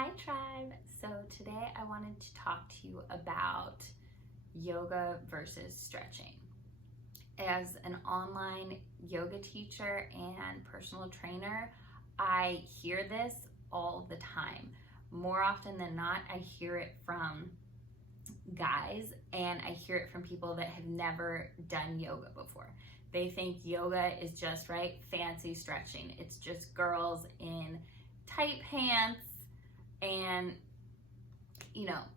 Hi tribe! So today I wanted to talk to you about yoga versus stretching. As an online yoga teacher and personal trainer, I hear this all the time. More often than not, I hear it from guys and I hear it from people that have never done yoga before. They think yoga is just fancy stretching. It's just girls in tight pants and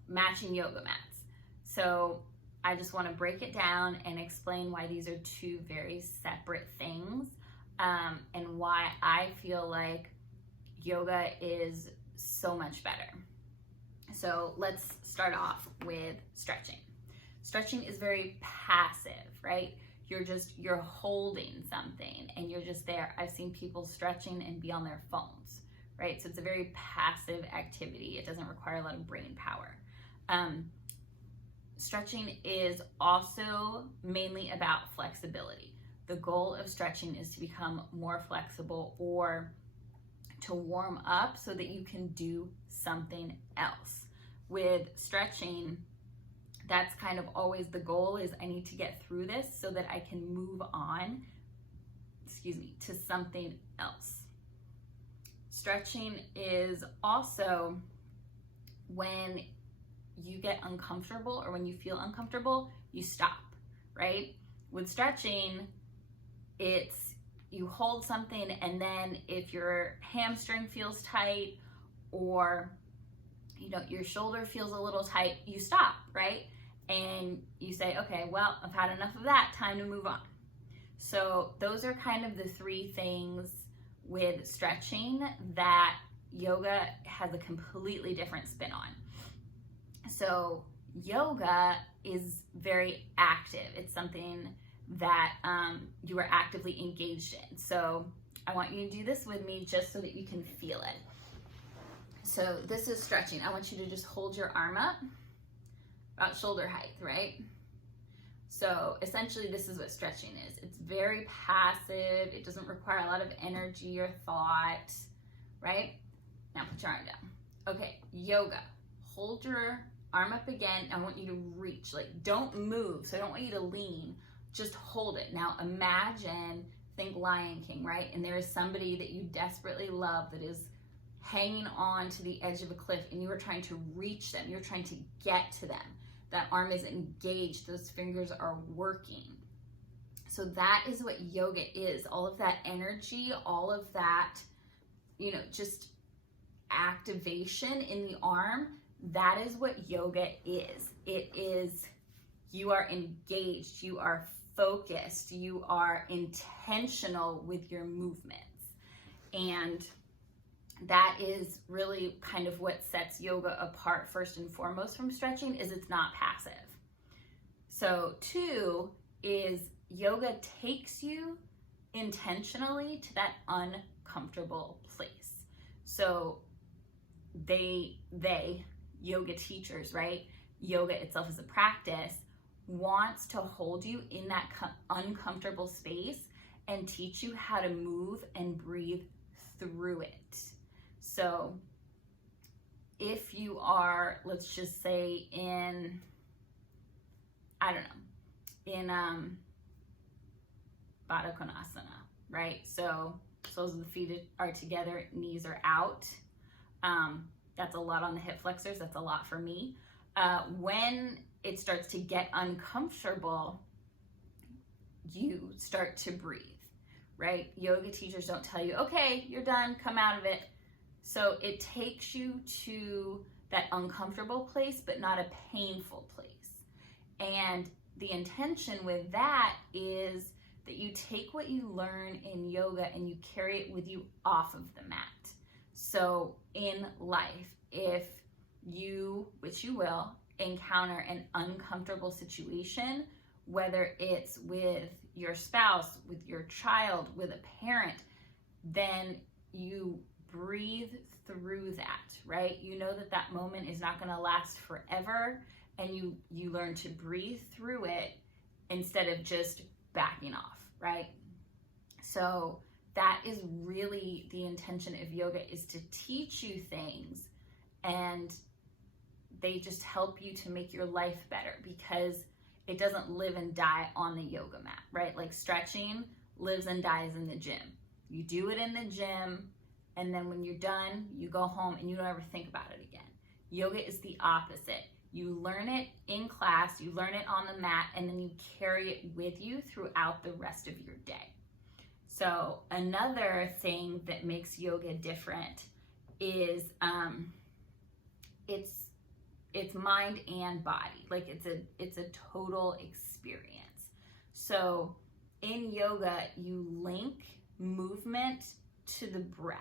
matching yoga mats. So I just want to break it down and explain why these are two very separate things, and why I feel like yoga is so much better. So let's start off with stretching. Stretching is very passive, right? You're holding something and you're just there. I've seen people stretching and be on their phones, right? So it's a very passive activity. It doesn't require a lot of brain power. Stretching is also mainly about flexibility. The goal of stretching is to become more flexible or to warm up so that you can do something else. With stretching, that's kind of always the goal, is I need to get through this so that I can move on, to something else. Stretching is also when you get uncomfortable or when you feel uncomfortable, you stop, right? With stretching, it's you hold something and then if your hamstring feels tight or your shoulder feels a little tight, you stop, right? And you say, okay, well, I've had enough of that, time to move on. So those are kind of the three things with stretching that yoga has a completely different spin on. So yoga is very active. It's something that you are actively engaged in. So I want you to do this with me just so that you can feel it. So this is stretching. I want you to just hold your arm up about shoulder height, right? So essentially this is what stretching is. It's very passive. It doesn't require a lot of energy or thought, right? Now put your arm down. Okay, yoga. Hold your arm up again. I want you to reach, don't move. So I don't want you to lean, just hold it. Now imagine, think Lion King, right? And there is somebody that you desperately love that is hanging on to the edge of a cliff and you are trying to reach them. You're trying to get to them. That arm is engaged. Those fingers are working. So that is what yoga is. All of that energy, all of that, just activation in the arm, that is what yoga is. It is, you are engaged, you are focused, you are intentional with your movements. And that is really kind of what sets yoga apart first and foremost from stretching, is it's not passive. So 2 is yoga takes you intentionally to that uncomfortable place. So they yoga teachers, right? Yoga itself as a practice wants to hold you in that uncomfortable space and teach you how to move and breathe through it. So if you are, let's just say in Baddha Konasana, right? So soles of the feet are together, knees are out. That's a lot on the hip flexors. That's a lot for me. When it starts to get uncomfortable, you start to breathe, right? Yoga teachers don't tell you, okay, you're done, come out of it. So it takes you to that uncomfortable place, but not a painful place. And the intention with that is that you take what you learn in yoga and you carry it with you off of the mat. So in life, if you, which you will, encounter an uncomfortable situation, whether it's with your spouse, with your child, with a parent, then you breathe through that, right? You know that that moment is not going to last forever, and you learn to breathe through it instead of just backing off, right? So that is really the intention of yoga, is to teach you things and they just help you to make your life better because it doesn't live and die on the yoga mat, right? Like stretching lives and dies in the gym. You do it in the gym, and then when you're done, you go home and you don't ever think about it again. Yoga is the opposite. You learn it in class, you learn it on the mat, and then you carry it with you throughout the rest of your day. So another thing that makes yoga different is it's mind and body. Like it's a total experience. So in yoga, you link movement to the breath.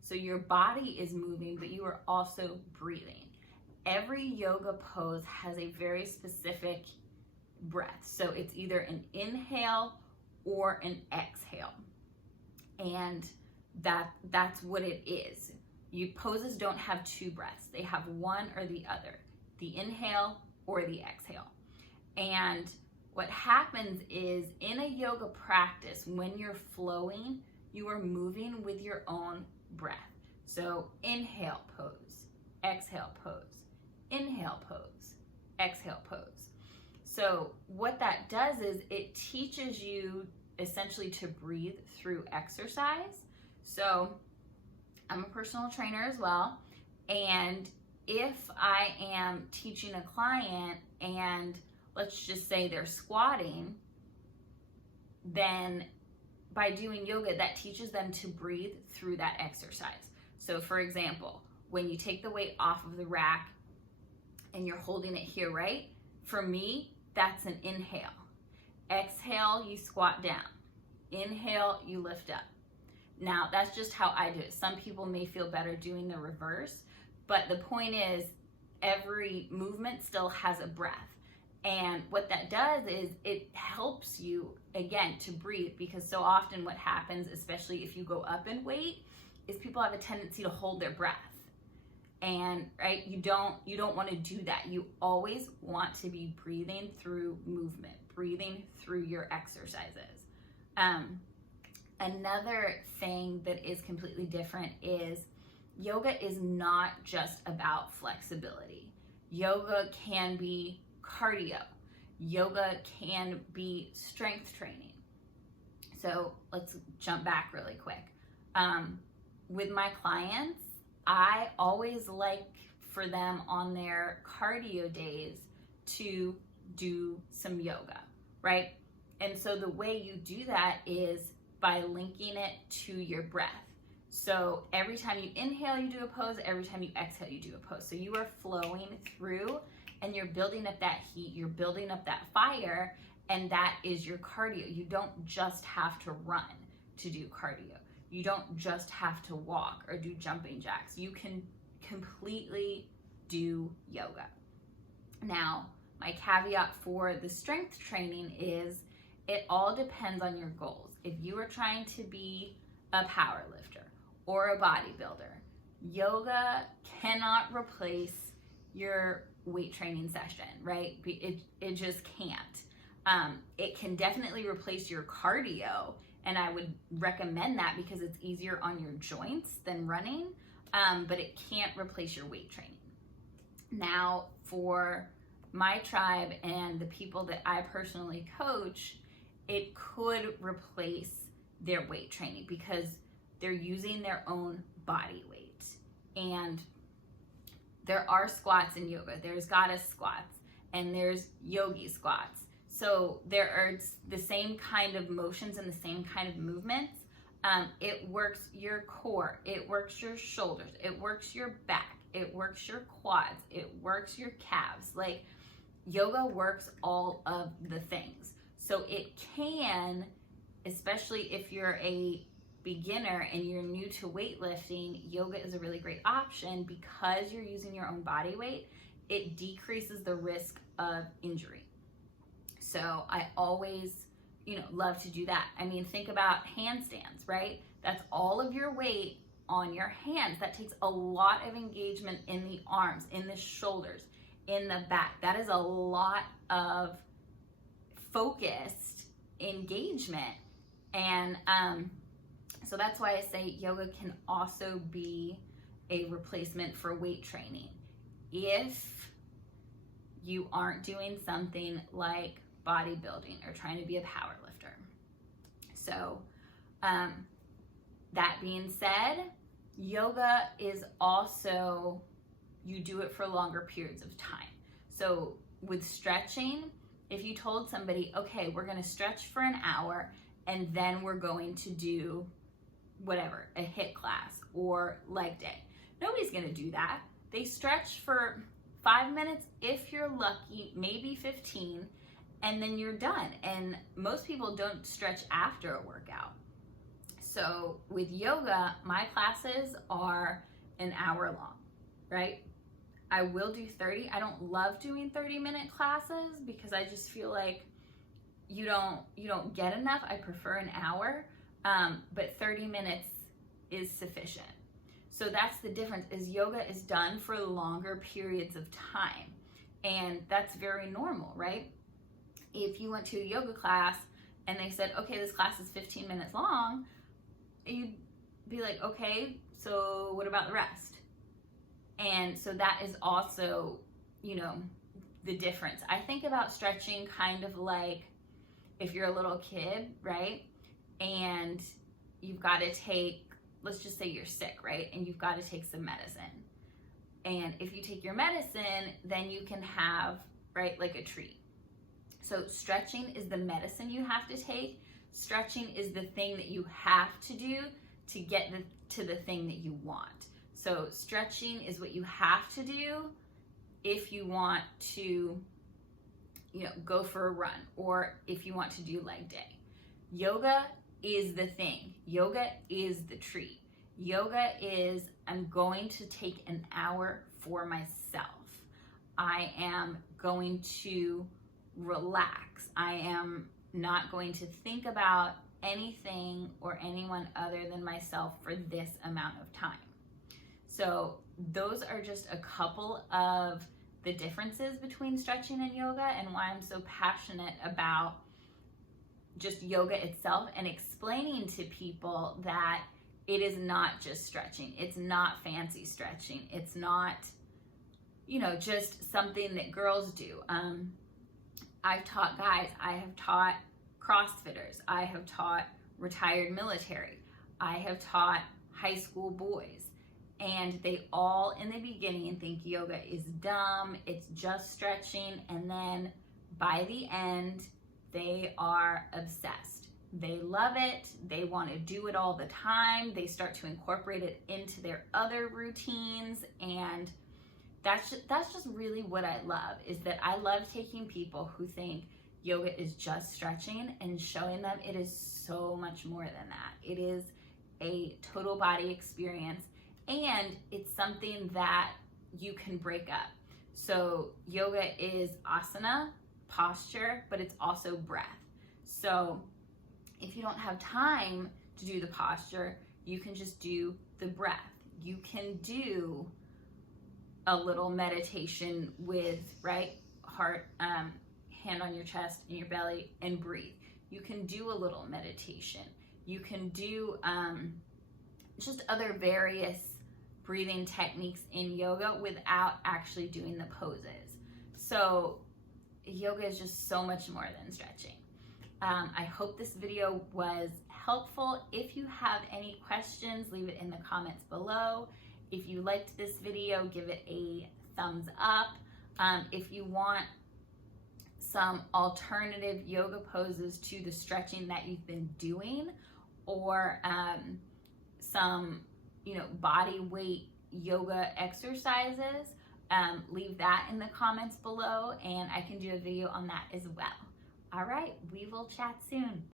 So your body is moving, but you are also breathing. Every yoga pose has a very specific breath. So it's either an inhale or an exhale. And that's what it is. Poses don't have two breaths. They have one or the other, the inhale or the exhale. And what happens is in a yoga practice, when you're flowing, you are moving with your own breath. So inhale pose, exhale pose, inhale pose, exhale pose. So what that does is it teaches you essentially to breathe through exercise. So I'm a personal trainer as well, and if I am teaching a client and let's just say they're squatting, then by doing yoga, that teaches them to breathe through that exercise. So for example, when you take the weight off of the rack and you're holding it here, right? For me, that's an inhale. Exhale, you squat down. Inhale, you lift up. Now, that's just how I do it. Some people may feel better doing the reverse, but the point is every movement still has a breath. And what that does is it helps you, again, to breathe, because so often what happens, especially if you go up in weight, is people have a tendency to hold their breath. And right, you don't want to do that. You always want to be breathing through movement, breathing through your exercises. Another thing that is completely different is yoga is not just about flexibility. Yoga can be cardio. Yoga can be strength training. So let's jump back really quick. With my clients, I always like for them on their cardio days to do some yoga, right? And so the way you do that is by linking it to your breath. So every time you inhale, you do a pose. Every time you exhale, you do a pose. So you are flowing through and you're building up that heat, you're building up that fire, and that is your cardio. You don't just have to run to do cardio. You don't just have to walk or do jumping jacks. You can completely do yoga. Now, my caveat for the strength training is it all depends on your goals. If you are trying to be a power lifter or a bodybuilder, yoga cannot replace your weight training session, right? It just can't. It can definitely replace your cardio, and I would recommend that because it's easier on your joints than running, but it can't replace your weight training. Now, for my tribe and the people that I personally coach, it could replace their weight training because they're using their own body weight. And there are squats in yoga. There's goddess squats and there's yogi squats. So there are the same kind of motions and the same kind of movements. It works your core, it works your shoulders, it works your back, it works your quads, it works your calves. Like, yoga works all of the things. So it can, especially if you're a beginner and you're new to weightlifting, yoga is a really great option because you're using your own body weight. It decreases the risk of injury. So I always, love to do that. I mean, think about handstands, right? That's all of your weight on your hands. That takes a lot of engagement in the arms, in the shoulders, in the back. That is a lot of focused engagement. And so that's why I say yoga can also be a replacement for weight training. If you aren't doing something like bodybuilding or trying to be a power lifter. So that being said, yoga is also, you do it for longer periods of time. So with stretching, if you told somebody, okay, we're going to stretch for an hour and then we're going to do whatever, a HIIT class or leg day, nobody's going to do that. They stretch for 5 minutes if you're lucky, maybe 15, and then you're done. And most people don't stretch after a workout. So with yoga, my classes are an hour long, right? I will do 30. I don't love doing 30-minute classes because I just feel like you don't get enough. I prefer an hour, but 30 minutes is sufficient. So that's the difference, is yoga is done for longer periods of time. And that's very normal, right? If you went to a yoga class and they said, okay, this class is 15 minutes long, you'd be like, okay, so what about the rest? And so that is also, the difference. I think about stretching kind of like if you're a little kid, right? And you've got to take, let's just say you're sick, right? And you've got to take some medicine. And if you take your medicine, then you can have, right, like a treat. So stretching is the medicine you have to take. Stretching is the thing that you have to do to get to the thing that you want. So stretching is what you have to do if you want to, go for a run, or if you want to do leg day. Yoga is the thing. Yoga is the treat. Yoga is, I'm going to take an hour for myself. I am going to relax. I am not going to think about anything or anyone other than myself for this amount of time. So those are just a couple of the differences between stretching and yoga, and why I'm so passionate about just yoga itself and explaining to people that it is not just stretching. It's not fancy stretching. It's not, just something that girls do. I've taught guys, I have taught CrossFitters, I have taught retired military, I have taught high school boys, and they all in the beginning think yoga is dumb, it's just stretching, and then by the end, they are obsessed. They love it, they want to do it all the time, they start to incorporate it into their other routines, and that's just really what I love, is that I love taking people who think yoga is just stretching and showing them it is so much more than that. It is a total body experience, and it's something that you can break up. So yoga is asana, posture, but it's also breath. So if you don't have time to do the posture, you can just do the breath. You can do a little meditation with, right, heart, hand on your chest and your belly, and breathe. You can do a little meditation. You can do just other various breathing techniques in yoga without actually doing the poses. So yoga is just so much more than stretching. I hope this video was helpful. If you have any questions, leave it in the comments below. If you liked this video, give it a thumbs up. If you want some alternative yoga poses to the stretching that you've been doing, or some body weight yoga exercises, leave that in the comments below, and I can do a video on that as well. All right, we will chat soon.